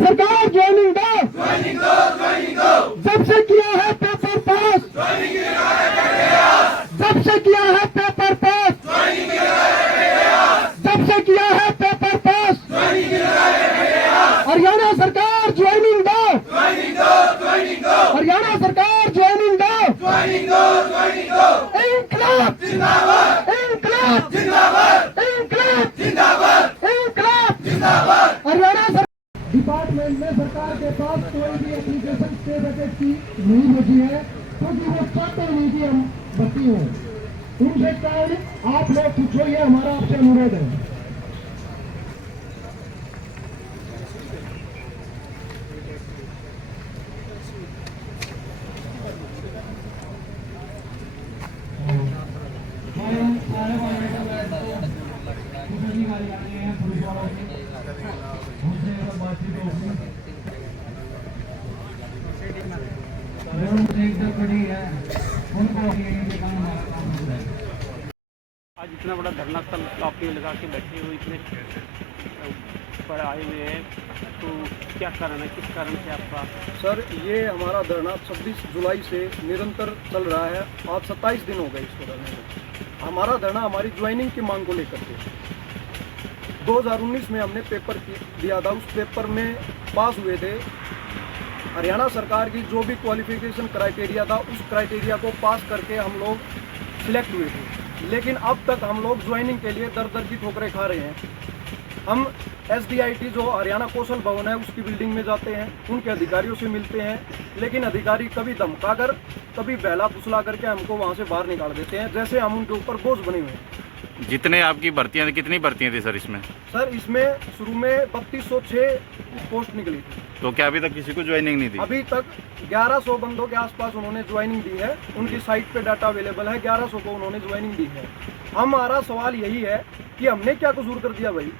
सरकार ज्वाइनिंग दो, जब से किया है पेपर पास, जब से किया है पेपर पास, जब से किया है पेपर पास, हरियाणा सरकार ज्वाइनिंग दो, हरियाणा सरकार ज्वाइनिंग दो, इंकलाब जिंदाबाद, इंकलाब जिंदाबाद, इंकलाब जिंदाबाद, इंकलाब जिंदाबाद। हरियाणा डिपार्टमेंट में सरकार के पास कोई भी एप्लीकेशन स्टे बजट की नहीं भेजी है, क्योंकि वो चाहते नहीं कि हम भर्ती हों। उनसे कल आप लोग पूछो, ये हमारा आपसे अनुरोध है। आज इतना बड़ा धरना स्थल आपने लगा के बैठे हुए, इतने पर आए हुए हैं, तो क्या कारण है, किस कारण से आपका? सर, ये हमारा धरना 26 जुलाई से निरंतर चल रहा है। आज 27 दिन हो गए इसको धरने में। हमारा धरना हमारी ज्वाइनिंग की मांग को लेकर के 2019 में हमने पेपर दिया था। उस पेपर में पास हुए थे। हरियाणा सरकार की जो भी क्वालिफिकेशन क्राइटेरिया था, उस क्राइटेरिया को पास करके हम लोग सिलेक्ट हुए थे। लेकिन अब तक हम लोग ज्वाइनिंग के लिए दर दर की ठोकरें खा रहे हैं। हम SDIT जो हरियाणा कौशल भवन है उसकी बिल्डिंग में जाते हैं, उनके अधिकारियों से मिलते हैं, लेकिन अधिकारी कभी धमका कर, कभी बहला फुसला करके हमको वहाँ से बाहर निकाल देते हैं, जैसे हम उनके ऊपर बोझ बने हुए हैं। जितने आपकी भर्तियां थी, कितनी भर्तियां थी सर इसमें? सर, इसमें शुरू में 3206 पोस्ट निकली थी। तो क्या अभी तक किसी को ज्वाइनिंग नहीं दी? अभी तक 1100 बंदों के आसपास उन्होंने ज्वाइनिंग दी है। उनकी साइट पे डाटा अवेलेबल है, 1100 को उन्होंने ज्वाइनिंग दी है। हमारा सवाल यही है कि हमने क्या कसूर कर दिया भाई?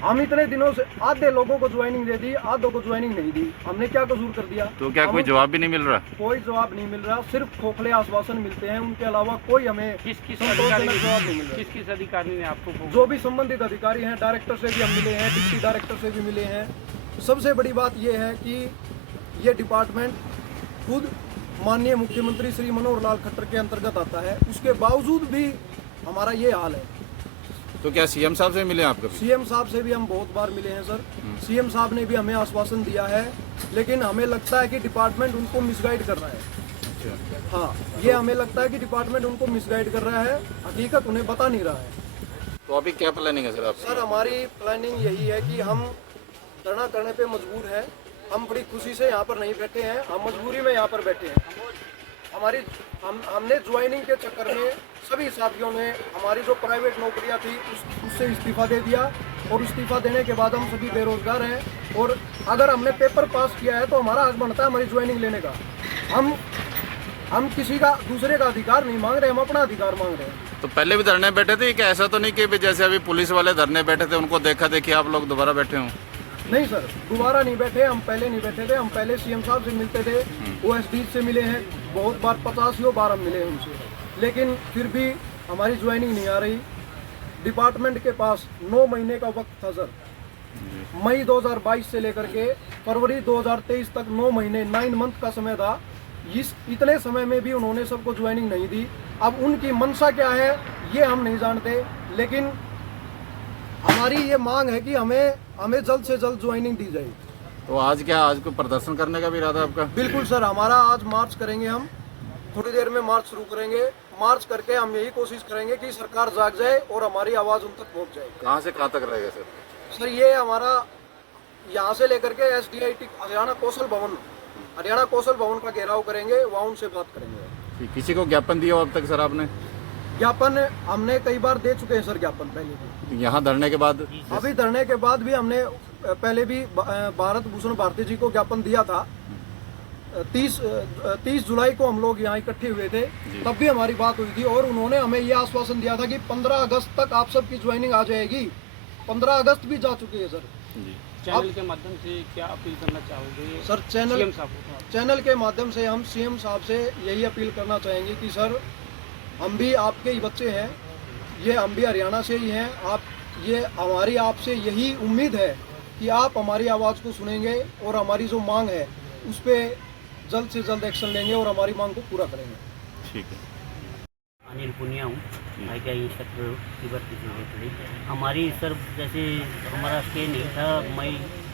हम इतने दिनों से आधे लोगों को ज्वाइनिंग दे दी, आधों को ज्वाइनिंग नहीं दी। हमने क्या कसूर कर दिया? तो क्या कोई जवाब भी नहीं मिल रहा? कोई जवाब नहीं मिल रहा, सिर्फ खोखले आश्वासन मिलते हैं। उनके अलावा कोई हमें किस जवाब नहीं मिल रहा। किस अधिकारी ने आपको? जो भी संबंधित अधिकारी हैं, डायरेक्टर से भी हम मिले हैं, डिप्टी डायरेक्टर से भी मिले हैं। सबसे बड़ी बात यह है कि ये डिपार्टमेंट खुद माननीय मुख्यमंत्री श्री मनोहर लाल खट्टर के अंतर्गत आता है, उसके बावजूद भी हमारा ये हाल है। तो क्या CM साहब से मिले आप कभी? CM साहब से भी हम बहुत बार मिले हैं सर। CM साहब ने भी हमें आश्वासन दिया है, लेकिन हमें लगता है कि डिपार्टमेंट उनको मिसगाइड कर रहा है। हाँ, ये हमें लगता है कि डिपार्टमेंट उनको मिसगाइड कर रहा है, हकीकत उन्हें बता नहीं रहा है। तो अभी क्या प्लानिंग है सर आपकी? सर, हमारी प्लानिंग यही है कि हम धरना करने पे मजबूर हैं। हम बड़ी खुशी से यहाँ पर नहीं बैठे हैं, हम मजबूरी में यहाँ पर बैठे हैं। हमने ज्वाइनिंग के चक्कर में सभी साथियों ने हमारी जो प्राइवेट नौकरियां थी उससे इस्तीफा दे दिया, और इस्तीफा देने के बाद हम सभी बेरोजगार हैं। और अगर हमने पेपर पास किया है तो हमारा हक बनता है हमारी ज्वाइनिंग लेने का। हम किसी का दूसरे का अधिकार नहीं मांग रहे, हम अपना अधिकार मांग रहे हैं। तो पहले भी धरने बैठे थे कि ऐसा तो नहीं कि जैसे अभी पुलिस वाले धरने बैठे थे उनको देखा देखिए आप लोग दोबारा बैठे हों? नहीं सर, दोबारा नहीं बैठे, हम पहले नहीं बैठे थे। हम पहले CM साहब से मिलते थे, OSD से मिले हैं बहुत बार, 50 बार हम मिले हैं उनसे, लेकिन फिर भी हमारी ज्वाइनिंग नहीं आ रही। डिपार्टमेंट के पास 9 महीने का वक्त था सर। मई 2022 से लेकर के फरवरी 2023 तक 9 महीने 9 मंथ का समय था। इतने समय में भी उन्होंने सबको ज्वाइनिंग नहीं दी। अब उनकी मंशा क्या है ये हम नहीं जानते, लेकिन हमारी ये मांग है कि हमें जल्द से जल्द ज्वाइनिंग दी जाए। तो आज को प्रदर्शन करने का भी इरादा आपका? बिल्कुल सर, हमारा आज मार्च करेंगे। हम थोड़ी देर में मार्च शुरू करेंगे। मार्च करके हम यही कोशिश करेंगे कि सरकार जाग जाए और हमारी आवाज़ उन तक पहुंच जाए। कहाँ से कहाँ तक रहेगा सर? सर, ये हमारा यहाँ से लेकर के SDIT हरियाणा कौशल भवन का घेराव करेंगे, वहाँ उनसे बात करेंगे। किसी को ज्ञापन दिया हो अब तक सर आपने? ज्ञापन हमने कई बार दे चुके हैं सर, ज्ञापन पहले भी। यहाँ धरने के बाद? अभी धरने के बाद भी हमने पहले भी भारत भूषण भारती जी को ज्ञापन दिया था। 30 जुलाई को हम लोग यहाँ इकट्ठे हुए थे, तब भी हमारी बात हुई थी, और उन्होंने हमें ये आश्वासन दिया था कि 15 अगस्त तक आप सबकी ज्वाइनिंग आ जाएगी। 15 अगस्त भी जा चुकी है सर। चैनल के माध्यम से क्या अपील करना चाहोगे सर? चैनल के माध्यम से हम CM साहब से यही अपील करना चाहेंगे कि सर, हम भी आपके ही बच्चे हैं, ये हम भी हरियाणा से ही हैं। ये हमारी आपसे यही उम्मीद है कि आप हमारी आवाज़ को सुनेंगे और हमारी जो मांग है उस पर जल्द से जल्द एक्शन लेंगे और हमारी मांग को पूरा करेंगे। ठीक है। अनिल पुनिया हूँ, ITI इंस्ट्रक्टर की भर्ती से रिलेटेड। हमारी सर जैसे हमारा स्टे नहीं था मई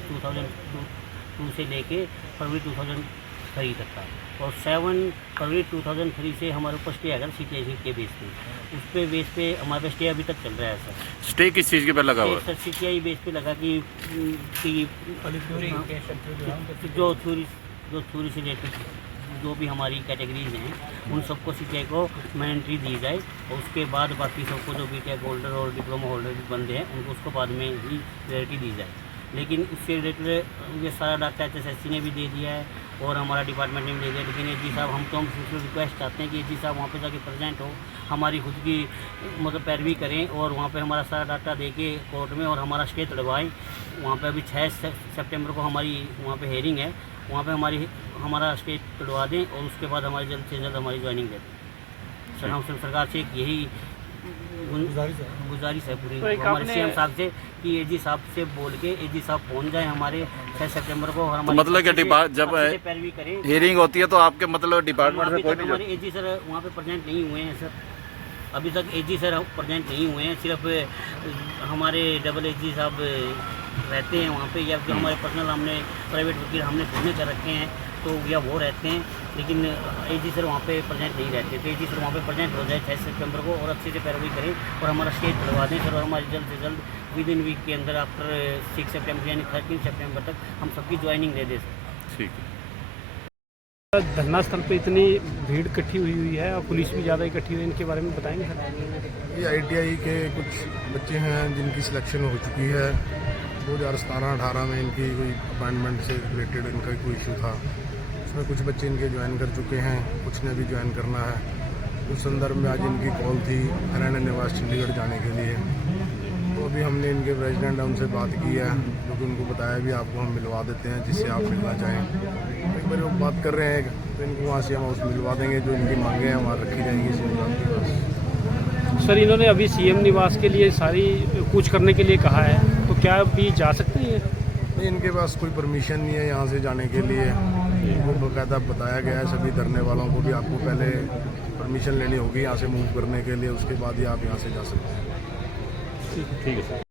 2002 से लेके फरवरी 2003 तक था, और 7 फरवरी 2003 से हमारे ऊपर स्टे आएगा CTI के बेस पे, उस पे बेस पे हमारे पास स्टे अभी तक चल रहा है सर। स्टे किस चीज़ के पर लगा हुआ है? सर CTI बेस पे लगा कि जो थ्योरी से रिलेटेड जो भी हमारी कैटेगरीज हैं उन सबको CTI को मैंडेटरी दी जाए, और उसके बाद बाकी सबको जो BTech होल्डर और डिप्लोमा होल्डर बंदे हैं उनको उसको बाद में ही प्रायोरिटी दी जाए। लेकिन उससे रिलेटेड ये सारा डाटा SSC ने भी दे दिया है और हमारा डिपार्टमेंट ने भी दे दिया, लेकिन AG साहब हम तो रिक्वेस्ट चाहते हैं कि AG साहब वहाँ पे जाके प्रेजेंट हो, हमारी खुद की मतलब पैरवी करें और वहाँ पे हमारा सारा डाटा दे के कोर्ट में और हमारा स्टे तोड़वाएँ। वहाँ पे अभी 6 सितंबर को हमारी वहाँ पे हेयरिंग है, वहाँ पे हमारा स्टे तोड़वा दें और उसके बाद हमारी जल्द से जल्द हमारी ज्वाइनिंग दे दें। सर हम सरकार से यही गुजारिश है पूरी हमारे CM साहब से कि AG साहब से बोल के AG साहब पहुंच जाए हमारे 6 सितंबर को, और हमारे मतलब क्या जब पैरवी करें। हियरिंग होती है तो आपके मतलब डिपार्टमेंट से कोई नहीं हमारे AG सर वहाँ पे प्रेजेंट नहीं हुए हैं सर, अभी तक AG सर प्रेजेंट नहीं हुए हैं, सिर्फ हमारे डबल AG साहब रहते हैं वहाँ पे, या जो हमारे पर्सनल हमने प्राइवेट वकील हमने खुद ने कर रखे हैं तो या वो रहते हैं, लेकिन AG सर वहाँ पे प्रेजेंट नहीं रहते। तो AG सर वहाँ पे प्रेजेंट हो जाए 6 सितंबर को और अच्छे से पैरवी करें और हमारा स्टेज करवा दें सर, और हमारी जल्द से जल्द विद इन वीक के अंदर आफ्टर 6 सितंबर यानी 13 सितंबर तक हम सबकी ज्वाइनिंग दे दें सर। ठीक है। धरना स्थल पे इतनी भीड़ इकट्ठी हुई है और पुलिस भी ज़्यादा इकट्ठी हुई है, इनके बारे में बताएंगे सर? ये ITI के कुछ बच्चे हैं जिनकी सिलेक्शन हो चुकी है, 2017-18 में इनकी कोई अपॉइंटमेंट से रिलेटेड इनका कोई इशू था, उसमें कुछ बच्चे इनके ज्वाइन कर चुके हैं, कुछ ने भी ज्वाइन करना है। उस संदर्भ में आज इनकी कॉल थी हरियाणा निवास चंडीगढ़ जाने के लिए, तो अभी हमने इनके प्रेसिडेंट है उनसे बात की है, जो कि उनको बताया भी आपको हम मिलवा देते हैं जिससे आप मिलना चाहें। एक बार वो बात कर रहे हैं तो इनको वहाँ से हम हाउस मिलवा देंगे, जो इनकी मांगें हैं वहाँ रखी जाएंगी CM साहब के पास। सर इन्होंने अभी CM निवास के लिए सारी कूच करने के लिए कहा है, तो क्या अभी जा सकते हैं? नहीं, इनके पास कोई परमिशन नहीं है यहाँ से जाने के लिए, इनको बाकायदा बताया गया है सभी धरने वालों को भी आपको पहले परमिशन लेनी होगी यहाँ से मूव करने के लिए, उसके बाद ही आप यहाँ से जा सकते हैं। ठीक है सर।